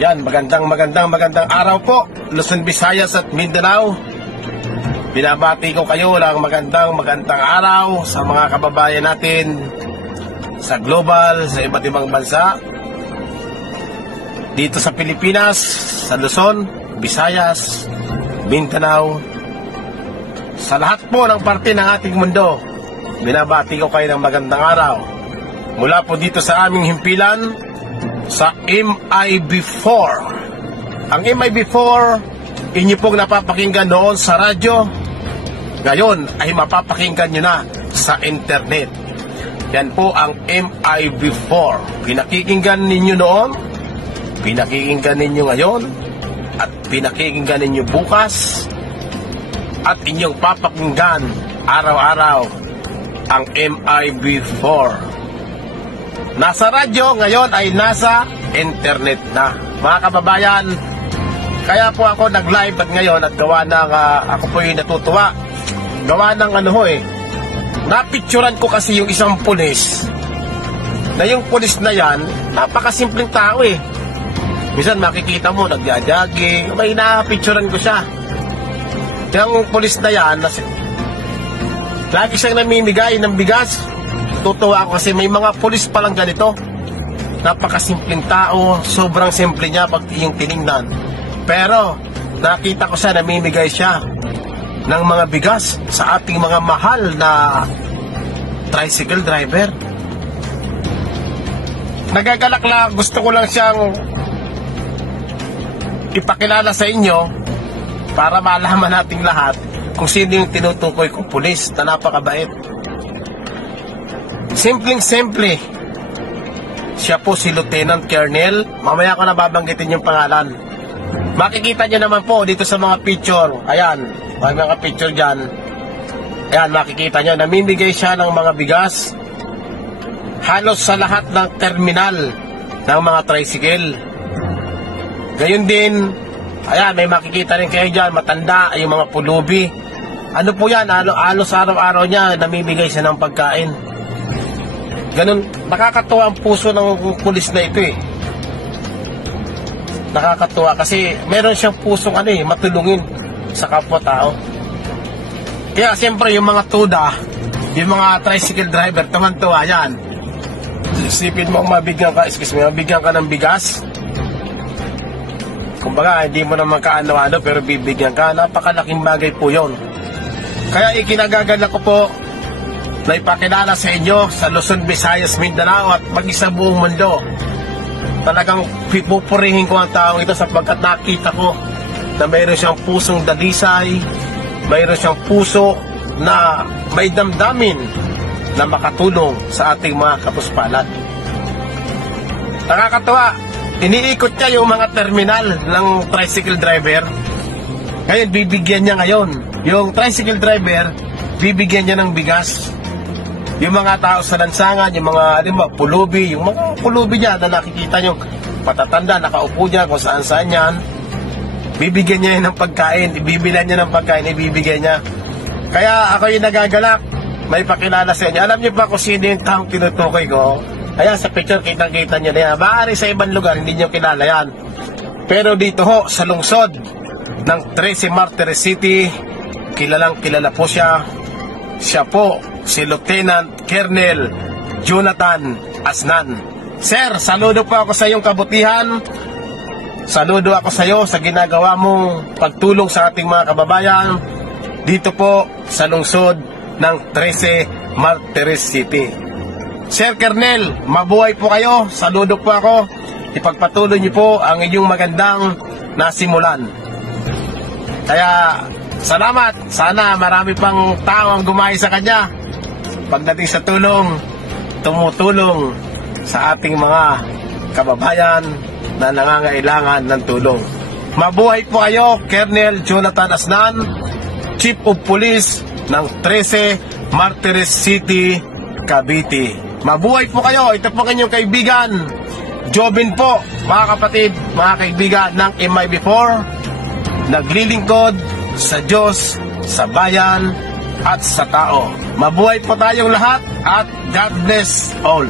Ayan, magandang araw po, Luzon, Visayas at Mindanao. Binabati ko kayo ng magandang araw sa mga kababayan natin sa global, sa iba't ibang bansa. Dito sa Pilipinas, sa Luzon, Visayas, Mindanao, sa lahat po ng parte ng ating mundo, binabati ko kayo ng magandang araw. Mula po dito sa aming himpilan, sa MIB4. Ang MIB4, inyo pong napapakinggan noon sa radyo, ngayon ay mapapakinggan nyo na sa internet. Yan po ang MIB4. Pinakikinggan ninyo noon, pinakikinggan ninyo ngayon, at pinakikinggan ninyo bukas, at inyong papakinggan araw-araw ang MIB4. Nasa radyo, ngayon ay nasa internet na. Mga kababayan, kaya po ako nag-live at ngayon at gawa ng, ako po yung natutuwa. Gawa ng napicturan ko kasi yung isang pulis. Na yung pulis na yan, napakasimpleng tao eh. Minsan makikita mo, nagja-jogging, may napicturan ko siya. Yung pulis na yan, lagi siyang namimigay ng bigas. Tutuwa ako kasi may mga pulis palang ganito. Napakasimpleng tao, sobrang simple niya pag iyong tinignan. Pero nakita ko siya, namimigay siya ng mga bigas sa ating mga mahal na tricycle driver. Nagagalak lang, gusto ko lang siyang ipakilala sa inyo para malaman nating lahat kung sino yung tinutukoy kong pulis na napakabait. Simpleng-simple. Siya po si Lieutenant Colonel. Mamaya ko na babanggitin yung pangalan. Makikita nyo naman po dito sa mga picture. Ayan, may mga picture dyan. Ayan, makikita nyo. Namimigay siya ng mga bigas halos sa lahat ng terminal ng mga tricycle. Gayun din, ayan, may makikita rin kayo dyan. Matanda, yung mga pulubi. Ano po yan? Halos araw-araw niya namimigay siya ng pagkain. Ganun, nakakatuwa ang puso ng pulis na ito eh. Nakakatuwa kasi meron siyang pusong matulungin sa kapwa-tao. Kaya siyempre yung mga tuda, yung mga tricycle driver, tuwan-tuwa yan. Isipin mo mabigyan ka ng bigas. Kumbaga, hindi mo naman kaano-ano pero bibigyan ka. Napakalaking bagay po yon. Kaya ikinagagalak ko po na ipakilala sa inyo sa Luzon, Visayas, Mindanao at mag-isa buong mundo. Talagang pupurihin ko ang taong ito sapagkat nakita ko na mayroon siyang pusong dalisay, mayroon siyang puso na may damdamin na makatulong sa ating mga kapuspalan. Nakakatawa, iniikot niya yung mga terminal ng tricycle driver. Ngayon, bibigyan niya ngayon. Yung tricycle driver, bibigyan niya ng bigas. Yung mga tao sa lansangan, yung mga pulubi, yung mga pulubi niya na nakikita nyo, patatanda, nakaupo niya kung saan-saan yan, bibigyan niya ng pagkain, ibibilan niya ng pagkain, ibibigay niya. Kaya ako yung nagagalak, may pakilala sa inyo. Alam niyo ba kung sino yung taong tinutukoy ko? Ayan, sa picture, kitang-kita niyo na yan. Maaari sa ibang lugar, hindi niyo kilala yan. Pero dito ho, sa lungsod ng 13 Martires City, kilalang kilala po siya. Siya po si Lieutenant Colonel Jonathan Asnan. Sir, saludo po ako sa iyong kabutihan. Saludo ako sa iyo sa ginagawa mong pagtulong sa ating mga kababayan dito po sa lungsod ng 13 Martires City. Sir Colonel, mabuhay po kayo. Saludo po ako. Ipagpatuloy niyo po ang inyong magandang nasimulan. Kaya salamat. Sana marami pang tao ang gumaya sa kanya. Pagdating sa tulong, tumutulong sa ating mga kababayan na nangangailangan ng tulong. Mabuhay po kayo, Colonel Jonathan Asnan, Chief of Police ng 13 Martires City, Cavite. Mabuhay po kayo. Ito po kanyang kaibigan, Jobin po, mga kapatid, mga kaibigan ng MIB4, naglilingkod sa Diyos, sa bayan, at sa tao. Mabuhay po tayong lahat at God bless all.